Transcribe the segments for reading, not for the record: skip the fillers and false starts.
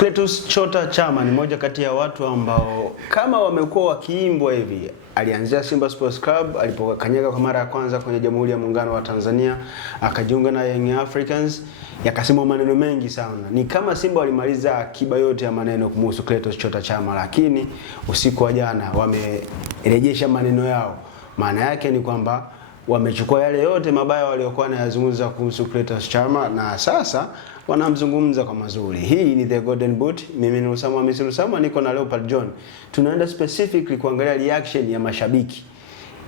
Clatous Chota Chama ni moja kati ya watu ambao kama wamekuwa wakiimbwa hivi. Alianzia Simba Sports Club alipokanyaga kwa mara ya kwanza kwenye Jamhuri ya Muungano wa Tanzania, akajiunga na Young Africans, yakasema maneno mengi sana. Ni kama Simba walimaliza akiba yote ya maneno kumhusu Clatous Chota Chama, lakini usiku wa jana wamerejesha maneno yao. Maana yake ni kwamba wamechukua yale yote mabaya waliokuwa wanayazungumza kuhusu Clatous Chama na sasa wanamzungumza kwa mazuri. Hii ni The Golden Boot. Mimi ni Usama Misri Usama, niko na Leopard John. Tunaenda specifically kuangalia reaction ya mashabiki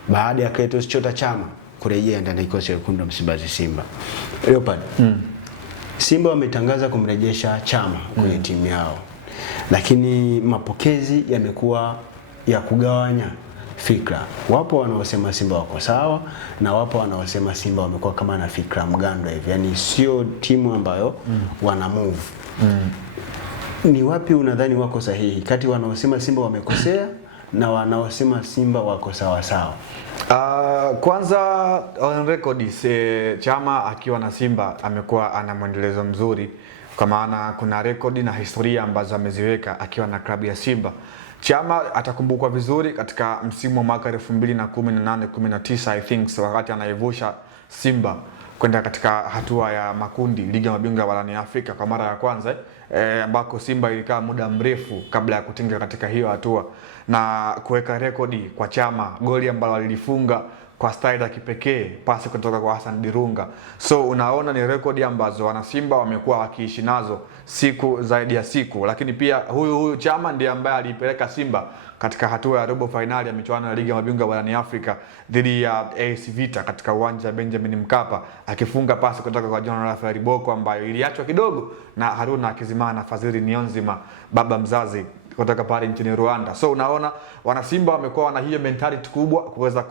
baada ya Clatous Chota Chama kurejea ndani ya kikosi cha wekundu wa Msimbazi Simba. Leopard. Simba wametangaza kumrejesha Chama kwenye timu yao. Lakini mapokezi yamekuwa ya kugawanya fikra. Wapo wanaosema Simba wako sawa na wapo wanaosema Simba wamekuwa kama na fikra mgando hivi. Yaani sio timu ambayo wana move. Ni wapi unadhani wako sahihi kati wanaosema Simba wamekosea na wanaosema Simba wako sawa sawa? Kwanza on record Chama akiwa na Simba amekuwa ana mwendelezo mzuri, kwa maana kuna rekodi na historia ambazo ameziweka akiwa na klabu ya Simba. Chama atakumbukwa vizuri katika msimu wa mwaka 2018-19 I think, wakati anaivusha Simba kwenda katika hatua ya makundi ligi ya mabingwa barani Afrika kwa mara ya kwanza, ambako Simba ilikaa muda mrefu kabla ya kutinga katika hiyo hatua na kuweka rekodi kwa Chama, goli ambalo alilifunga kwa style ya kipekee, pasi kutoka kwa Hassan Dirunga. So unaona ni rekodi ambazo wana Simba wamekuwa wakiishi nazo siku zaidi ya siku. Lakini pia huyu Chama ndiye ambaye alipeleka Simba katika hatua ya robo finali ya michuano ya ligi ya mabingwa barani Afrika dhidi ya AS Vita katika uwanja wa Benjamin Mkapa, akifunga pasi kutoka kwa John Rafael Boko ambayo iliachwa kidogo na Haruna Akizimana Fadhili Niyonzima, baba mzazi kutoka pale nchini Rwanda. So unaona wana Simba wamekuwa na hiyo mentality kubwa kuweza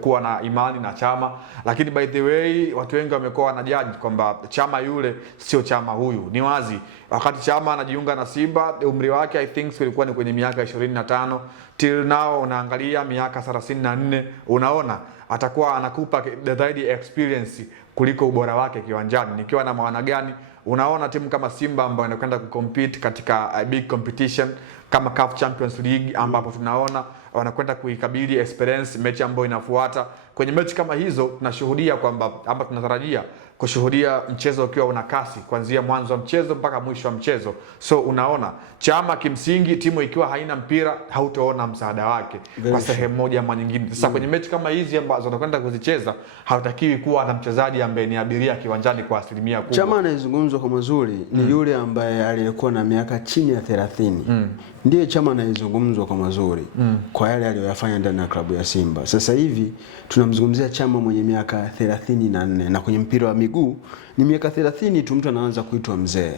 kuwa na imani na Chama. Lakini by the way watu wengi wamekuwa wanajudge kwamba Chama yule sio Chama huyu. Ni wazi wakati Chama anajiunga na Simba umri wake I think ilikuwa ni kwenye miaka 25, till now unaangalia miaka 34, unaona atakuwa anakupa zaidi experience kuliko ubora wake kiwanjani. Nikiwa na maana gani? Unaona timu kama Simba ambayo inakwenda kucompete katika big competition kama CAF Champions League, ambapo tunaona wanakwenda kuikabili Esperance mechi ambayo inafuata. Kwenye mechi kama hizo tunashuhudia kwamba ama tunatarajia kushuhudia mchezo ukiwa una kasi kuanzia mwanzo wa mchezo mpaka mwisho wa mchezo. So unaona Chama kimsingi timu ikiwa haina mpira hautaona msaada wake kwa sehemu moja ama nyingine. Sasa kwenye mechi kama hizi ambazo tunakwenda kuzicheza hautakiwi kuwa na mchezaji ambaye ni abiria kiwanjani kwa asilimia kubwa. Chama anayezungumzwa kwa mazuri ni yule ambaye aliyekuwa na miaka chini ya 30. Ndiye Chama anayezungumzwa kwa mazuri kwa yale aliyoyafanya ndani ya klabu ya Simba. Sasa hivi tunamzungumzia Chama mwenye miaka 34 na kwenye mpira wa miguu ni miaka 30 tu mtu anaanza kuitwa mzee.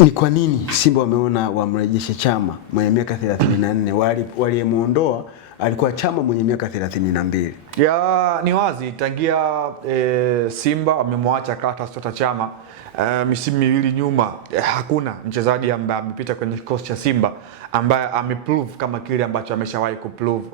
Ni kwa nini Simba wameona wamrejeshe Chama mwenye miaka 34? Waliyemuondoa alikuwa Chama mwenye miaka 32. Ya ni wazi tangia Simba wamemwacha Clatous Chota Chama misimu miwili nyuma, hakuna mchezaji ambaye amepita kwenye kikosi cha Simba ambaye ameprove kama kile ambacho ameshawahi kuprove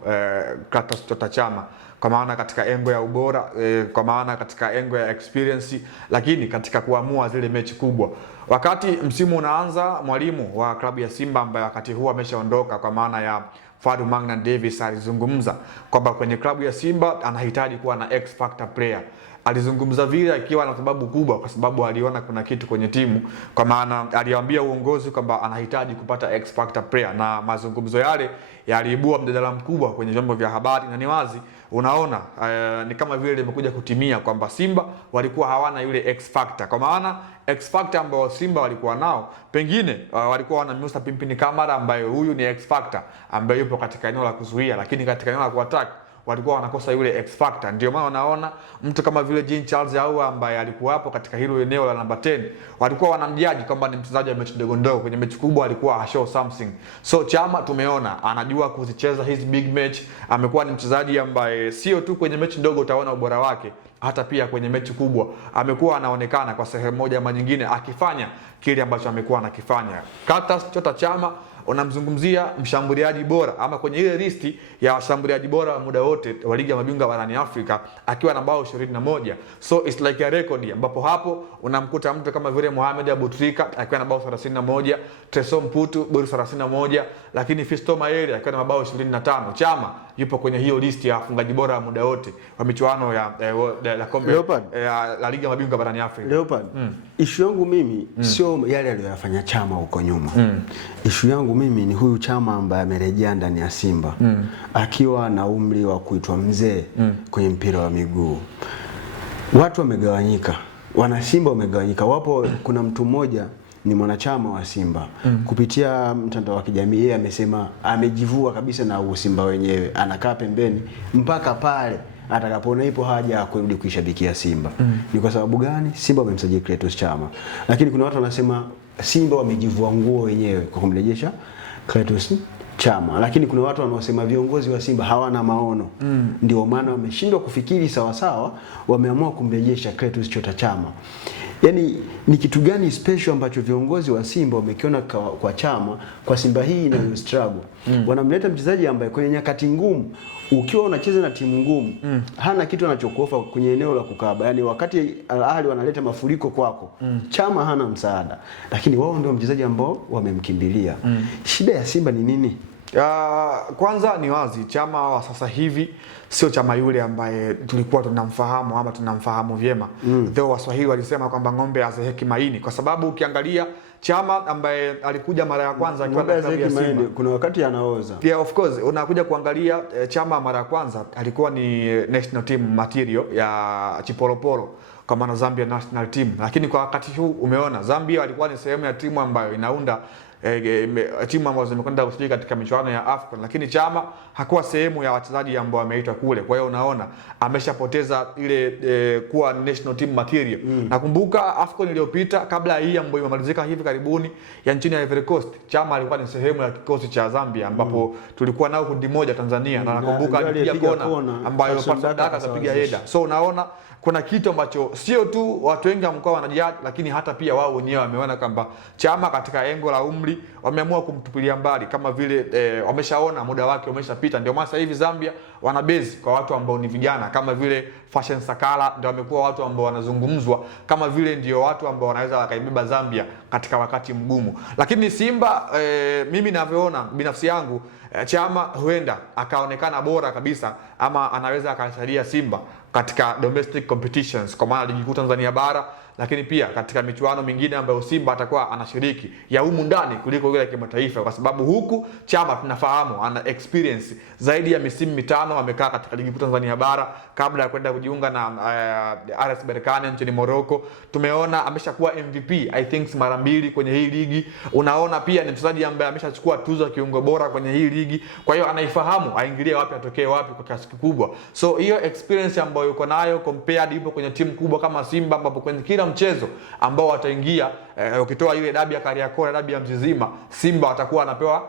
Clatous Chota Chama, kwa maana katika engo ya ubora, kwa maana katika engo ya experience, lakini katika kuamua zile mechi kubwa. Wakati msimu unaanza, mwalimu wa klabu ya Simba ambaye wakati huu ameshaondoka kwa maana ya Fadu Magnan Davis alizungumza kwamba kwenye klabu ya Simba anahitaji kuwa na X factor player. Alizungumza vile akiwa na sababu kubwa, kwa sababu aliona kuna kitu kwenye timu, kwa maana aliambia uongozi kwamba anahitaji kupata X factor player, na mazungumzo yale yaliibua mjadala mkubwa kwenye vyombo vya habari. Na ni wazi unaona ni kama vile limekuja kutimia kwamba Simba walikuwa hawana yule X factor, kwa maana X factor ambao Simba walikuwa nao pengine walikuwa wana Musa Pimpini Kamara ambaye huyu ni X factor ambaye yupo katika eneo la kuzuia, lakini katika eneo la kuattack walikuwa wanakosa yule X factor. Ndio maana unaona mtu kama vile Jean Charles Ahoua ambaye alikuwa hapo katika hilo eneo la namba 10 walikuwa wanamjaji kwamba ni mchezaji wa mechi ndogo ndogo, kwenye mechi kubwa alikuwa show something. So Chama tumeona anajua kuzicheza hizi big match, amekuwa ni mchezaji ambaye sio tu kwenye mechi ndogo utaona ubora wake, hata pia kwenye mechi kubwa amekuwa anaonekana kwa sehemu moja ama nyingine akifanya kile ambacho amekuwa anakifanya. Clatous Chota Chama unamzungumzia mshambuliaji bora ama kwenye ile listi ya washambuliaji bora wa muda wote wa ligi ya mabingwa barani Afrika akiwa na bao 21. So it's like a record, ambapo hapo unamkuta mtu kama vile Mohamed Abutrika akiwa na bao 31, Tresor Mputu bao 31, lakini Fiston Mayele akiwa na mabao 25. Chama yupo kwenye hiyo listi ya wafungaji bora wa muda wote wa michuano ya la kombe la ligi ya mabingwa barani Afrika. Leopard, issue yangu mimi sio yale aliyofanya Chama huko nyuma. Issue yangu mimi ni huyu Chama ambaye amerejea ndani ya Simba akiwa na umri wa kuitwa mzee kwenye mpira wa miguu. Watu wamegawanyika, wana Simba wamegawanyika. Wapo, kuna mtu mmoja ni mwanachama wa Simba kupitia mtandao wa kijamii, yeye amesema amejivua kabisa na usimba wenyewe, anakaa pembeni mpaka pale atakapoona ipo haja ya kurudi kuishabikia Simba. Ni kwa sababu gani? Simba wamemsajili Clatous Chama. Lakini kuna watu wanasema Simba wamejivua nguo wenyewe kwa kumrejesha Clatous Chama. Lakini kuna watu wanaosema viongozi wa Simba hawana maono. Ndio maana wameshindwa kufikiri sawa sawa, wameamua kumrejesha Clatous Chota Chama. Yaani ni kitu gani special ambacho viongozi wa Simba wamekiona kwa Chama, kwa Simba hii na struggle? Wanamleta mchezaji ambaye kwenye nyakati ngumu, ukiwa unacheza na timu ngumu, hana kitu anachokuofa kwenye eneo la kukaba. Yaani wakati Al Ahly wanaleta mafuriko kwako, Chama hana msaada. Lakini wao ndio mchezaji ambao wamemkimbilia. Shida ya Simba ni nini? Kwanza ni wazi Chama wa sasa hivi sio Chama yule ambaye tulikuwa tunamfahamu ama tunamfahamu vyema. Though Waswahili walisema kwamba ng'ombe hazeeki maini, kwa sababu ukiangalia Chama ambaye alikuja mara ya kwanza akiwa na klabu ya Simba, kuna wakati anaoza. Yeah, of course unakuja kuangalia Chama mara ya kwanza alikuwa ni national team material ya Chipolopolo kwa maana Zambia national team, lakini kwa wakati huu umeona Zambia walikuwa ni sehemu ya timu ambayo inaunda timu ambazo zimekwenda kushiriki katika michuano ya AFCON, lakini Chama hakuwa sehemu ya wachezaji ambao wameitwa kule. Kwa hiyo unaona ameshapoteza ile kuwa national team material. Nakumbuka AFCON iliyopita kabla hii ambayo imemalizika hivi karibuni ya nchini ya Ivory Coast, Chama alikuwa ni sehemu ya kikosi cha Zambia ambapo tulikuwa nao kundi moja Tanzania, na nakumbuka alipiga kona ambayo Patson Daka akapiga header. So unaona kuna kitu ambacho sio tu watu wengi mkoa wanajadili, lakini hata pia wao wenyewe wameona kwamba Chama katika engo la umri wameamua kumtupilia mbali, kama vile wameshaona muda wake umeshapita. Ndio maana sasa hivi Zambia wana base kwa watu ambao ni vijana, kama vile Fashion Sakala ndio wamekuwa watu ambao wanazungumzwa kama vile ndio watu ambao wanaweza wakaibeba Zambia katika wakati mgumu. Lakini Simba mimi ninavyoona binafsi yangu, Chama huenda akaonekana bora kabisa ama anaweza akasaidia Simba katika domestic competitions kwa maana ligi kuu Tanzania bara, lakini pia katika michuano mingine ambayo Simba atakuwa anashiriki ya humu ndani kuliko ile ya kimataifa, kwa sababu huku Chama tunafahamu ana experience zaidi ya misimu 5 amekaa katika ligi kuu Tanzania bara kabla ya kwenda kujiunga na RS Berkane nchini Morocco. Tumeona ameshakuwa MVP I think mara 2 kwenye hii ligi. Unaona pia ni mchezaji ambaye ameshachukua tuzo ya kiungo bora kwenye hii ligi. Kwa hiyo anaifahamu aingilie wapi atokee wapi kwa kiasi kikubwa. So hiyo experience ambayo yuko nayo compared ipo kwenye timu kubwa kama Simba, ambapo kwenye kila mchezo ambao wataingia ukitoa ile dabi ya Kariakoo, dabi ya Mzizima, Simba watakuwa anapewa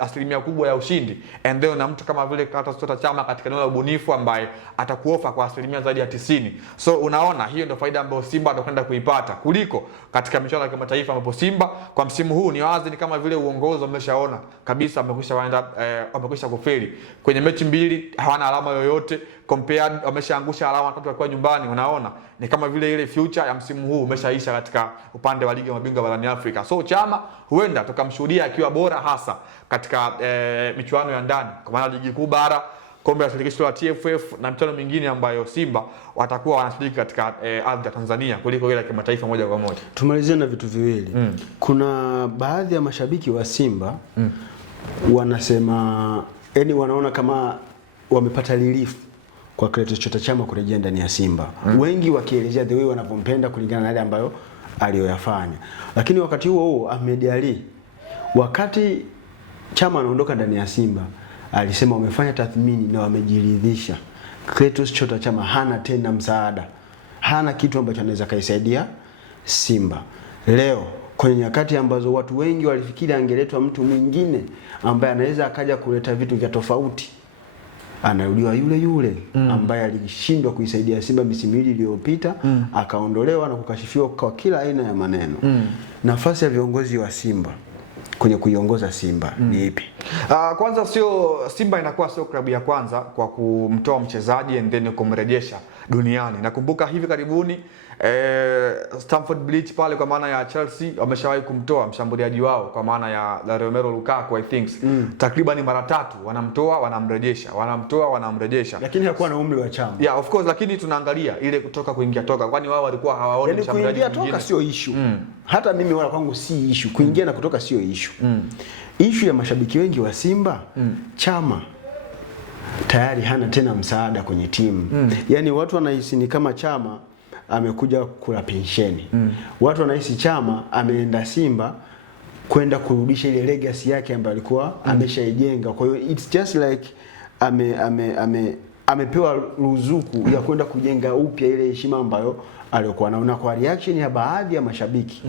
asilimia kubwa ya ushindi. And then na mtu kama vile Clatous Chota Chama katika eneo la ubunifu ambaye atakuofa kwa asilimia zaidi ya 90. So unaona hiyo ndio faida ambayo Simba atakwenda kuipata kuliko katika michuano ya kimataifa, ambapo Simba kwa msimu huu ni wazi ni kama vile uongozi umeshaona kabisa wamekwisha kufeli. Kwenye mechi 2 hawana alama yoyote, compared wameshaangusha alama 3 kwa nyumbani. Unaona ni kama vile ile future ya msimu huu umeshaisha katika upande wa ligi ya mabingwa barani Afrika. So Chama huenda tukamshuhudia akiwa bora hasa katika michuano ya ndani kwa maana ligi kuu bara, kombe la shirikisho la TFF na michuano mingine ambayo Simba watakuwa wanashiriki katika ardhi ya Tanzania kuliko ile ya kimataifa moja kwa moja. Tumalizie na vitu viwili. Kuna baadhi ya mashabiki wa Simba wanasema wanaona kama wamepata relief kwa Clatous Chota Chama kurejea ndani ya Simba. Wengi wakielezea the way wanavyompenda kulingana na yale ambayo aliyoyafanya. Lakini wakati huo Ahmed Ally, wakati Chama anaondoka ndani ya Simba, alisema wamefanya tathmini na wamejiridhisha Clatous Chota Chama hana tena msaada, hana kitu ambacho anaweza kaisaidia Simba. Leo kwenye nyakati ambazo watu wengi walifikiri angeletwa mtu mwingine ambaye anaweza akaja kuleta vitu vya tofauti, anarudiwa yule yule ambaye alishindwa kuisaidia Simba misimu miwili iliyopita, akaondolewa na kukashifiwa kwa kila aina ya maneno. Nafasi ya viongozi wa Simba kwenye kuiongoza Simba ni ipi? Kwanza Simba inakuwa sio klabu ya kwanza kwa kumtoa mchezaji and then kumrejesha duniani. Nakumbuka hivi karibuni Stamford Bridge pale kwa maana ya Chelsea wameshawahi kumtoa mshambuliaji wao kwa maana ya Romelu Lukaku I think. Takriban mara 3 wanamtoa wanamrejesha, wanamtoa wanamrejesha. Lakini hakuwa na umri wa Chama. Yeah, of course, lakini tunaangalia ile kutoka kuingia toka, kwani wao walikuwa hawaoni mshambuliaji mwingine. Kuingia toka sio issue. Hata mimi wala kwangu si issue. Kuingia na kutoka sio issue. Issue ya mashabiki wengi wa Simba, Chama tayari hana tena msaada kwenye timu. Yaani watu wanahisi ni kama Chama amekuja kula pensheni. Watu wanahisi Chama ameenda Simba kwenda kurudisha ile legacy yake ambayo alikuwa ameshaijenga. Kwa hiyo it's just like amepewa ruzuku ya kwenda kujenga upya ile heshima ambayo aliyokuwa naona. Kwa reaction ya baadhi ya mashabiki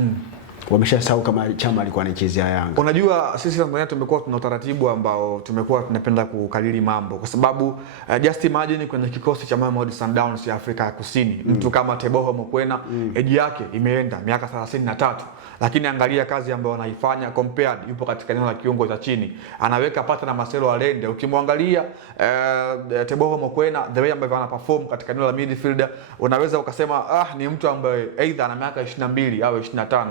wameshasahau kama Chama alikuwa anachezea Yanga. Unajua sisi Tanzania tumekuwa tuna utaratibu ambao tumekuwa tunapenda kukalili mambo kwa sababu just imagine kwenye kikosi cha Mamelodi Sundowns ya Afrika ya Kusini mtu kama Teboho Mokoena age yake imeenda miaka 33, lakini angalia kazi ambayo anaifanya compared yupo katika eneo la kiungo cha chini, anaweka pata na Marcelo Allende. Ukimwangalia Teboho Mokoena the way ambavyo anaperform katika eneo la midfielder, unaweza ukasema ni mtu ambaye either ana miaka 22 au 25.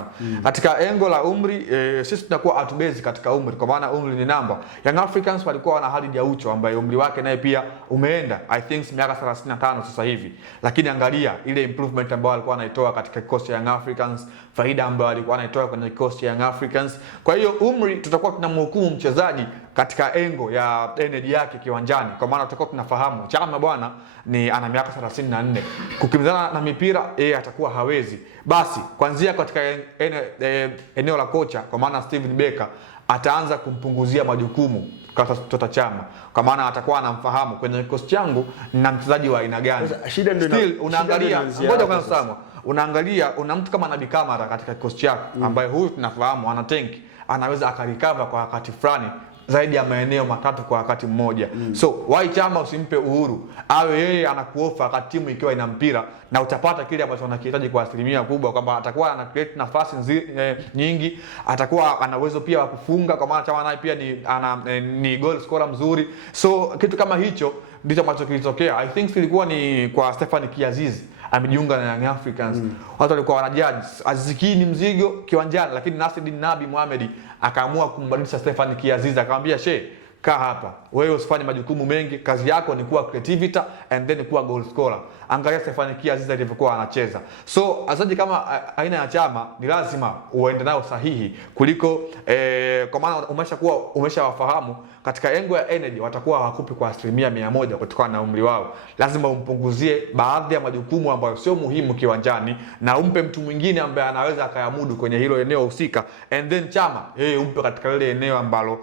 Katika engo la umri sisi tunakuwa atubezi katika umri kwa maana umri ni namba. Young Africans walikuwa wana Khalid Aucho ambaye umri wake naye pia umeenda I think miaka 35 sasa hivi, lakini angalia ile improvement ambayo alikuwa anaitoa katika kikosi cha Young Africans, faida ambayo alikuwa anaitoa kwenye kikosi cha Young Africans. Kwa hiyo umri tutakuwa tunamhukumu mchezaji katika engo ya energy yake kiwanjani, kwa maana tutakuwa tunafahamu Chama bwana ni ana miaka 34, kukimbizana na mipira atakuwa hawezi. Basi kuanzia katika eneo la kocha kwa maana Steven Becker ataanza kumpunguzia majukumu kwa Chama, kwa maana atakuwa anamfahamu kwenye kikosi changu na mchezaji wa aina gani. Still unaangalia ngoja kwanza Samu, unaangalia una mtu kama Nabi Kamara katika kikosi chako ambaye huyu tunafahamu ana tanki, anaweza akarecover kwa wakati fulani zaidi ya maeneo 3 kwa wakati mmoja. So why Chama usimpe uhuru awe yeye anakuofa wakati timu ikiwa ina mpira, na utapata kile ambacho unakihitaji kwa asilimia kubwa, kwamba atakuwa ana create nafasi nyingi, atakuwa ana uwezo pia wa kufunga kwa maana Chama naye pia ni goal scorer mzuri. So kitu kama hicho ndicho ambacho kilitokea. I think ilikuwa ni kwa Stefan Kiazizi amejiunga na Young Africans. Watu walikuwa wanajaji Aziki ni mzigo kiwanjani, lakini Nasreddine Nabi Mohamed akaamua kumbadilisha Stefan Kiazizi, akamwambia kaa hapa, wewe usifanye majukumu mengi, kazi yako ni kuwa creativity and then kuwa goal scorer. Angalia Stefan Kiazizi alivyokuwa anacheza. So azaji kama aina ya Chama ni lazima uende nao sahihi kuliko kwa maana umeshawafahamu katika engo ya energy watakuwa hawakupi kwa 100% kutokana na umri wao. Lazima umpunguzie baadhi ya majukumu ambayo sio muhimu kiwanjani na umpe mtu mwingine ambaye anaweza akayamudu kwenye hilo eneo husika, and then Chama umpe katika ile eneo ambalo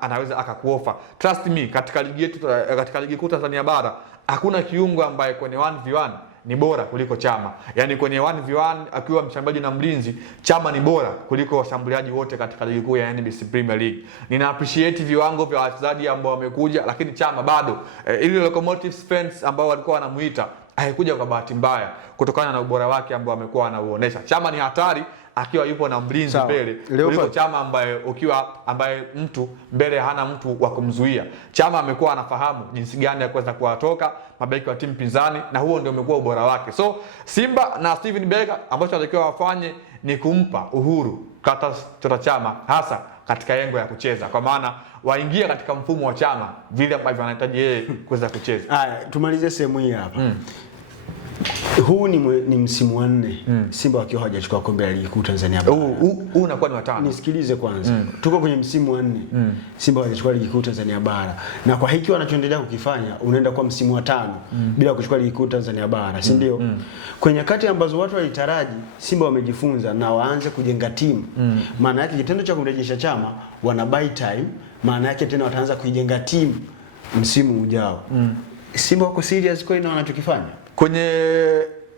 anaweza akakuofa. Trust me, katika ligi yetu, katika ligi kuu Tanzania bara hakuna kiungo ambaye kwenye 1v1 ni bora kuliko Chama. Yaani kwenye 1v1 akiwa mshambuliaji na mlinzi, Chama ni bora kuliko washambuliaji wote katika ligi kuu ya NBC Premier League. Nina appreciate viwango vya wachezaji ambao wamekuja, lakini Chama bado ile Locomotives fans ambao walikuwa wanamuita haikuja kwa bahati mbaya kutokana na ubora wake ambao amekuwa anauonesha. Chama ni hatari akiwa yupo na mlinzi mbele kuliko Chama ambaye mtu mbele hana mtu wa kumzuia. Chama amekuwa anafahamu jinsi gani ya kuweza kuwatoka mabeki wa timu pinzani, na huo ndio umekuwa ubora wake. So Simba na Steven Becker ambacho anatakiwa wafanye ni kumpa uhuru kata Chama, hasa katika engo ya kucheza, kwa maana waingia katika mfumo wa Chama vile ambavyo anahitaji yeye kuweza kucheza. Haya, tumalize sehemu hii hapa. Huu ni msimu wa 4 Simba wakiwa hawajachukua kombe la ligi kuu Tanzania bara. Huu unakuwa ni wa 5. Nisikilize kwanza. Tuko kwenye msimu wa 4. Simba hawajachukua ligi kuu Tanzania bara. Na kwa hiki wanachoendelea kukifanya, unaenda kwa msimu wa 5 bila kuchukua ligi kuu Tanzania bara, si ndio? Kwenye nyakati ambazo watu walitaraji Simba wamejifunza na waanze kujenga timu. Maana yake kitendo cha kumrejesha Chama, wana buy time, maana yake tena wataanza kuijenga timu msimu ujao. Simba wako serious kwa ina wanachokifanya. Kwenye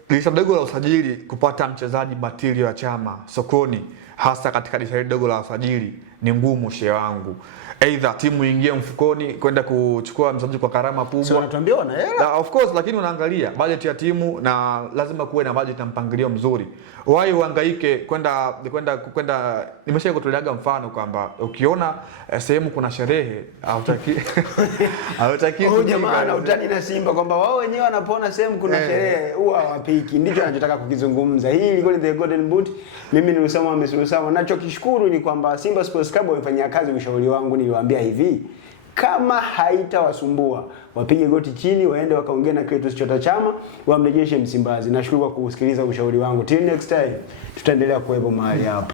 dirisha dogo la usajili kupata mchezaji batili wa Chama sokoni hasa katika dirisha dogo la usajili ni ngumu, shehe wangu. Either timu ingie mfukoni kwenda kuchukua mchezaji kwa gharama kubwa. Sio unatuambia wana hela? Of course, lakini unaangalia budget ya timu na lazima kuwe na budget na mpangilio mzuri. Why uhangaike kwenda nimesha kutoleaga mfano kwamba ukiona sehemu kuna sherehe hautaki jamaa na utani na Simba kwamba wao wenyewe wanapoona sehemu kuna sherehe huwa hawapiki. Ndicho anachotaka kukizungumza. Hii ilikuwa ni The Golden Boot. Mimi ni Usama Usama. Nachokishukuru ni kwamba Simba Sports Club wamefanyia kazi ushauri wangu. Niliwaambia hivi, kama haitawasumbua wapige goti chini, waende wakaongea na Clatous Chota Chama, wamrejeshe Msimbazi. Nashukuru kwa kusikiliza ushauri wangu. Till next time, tutaendelea kuwepo mahali hapa.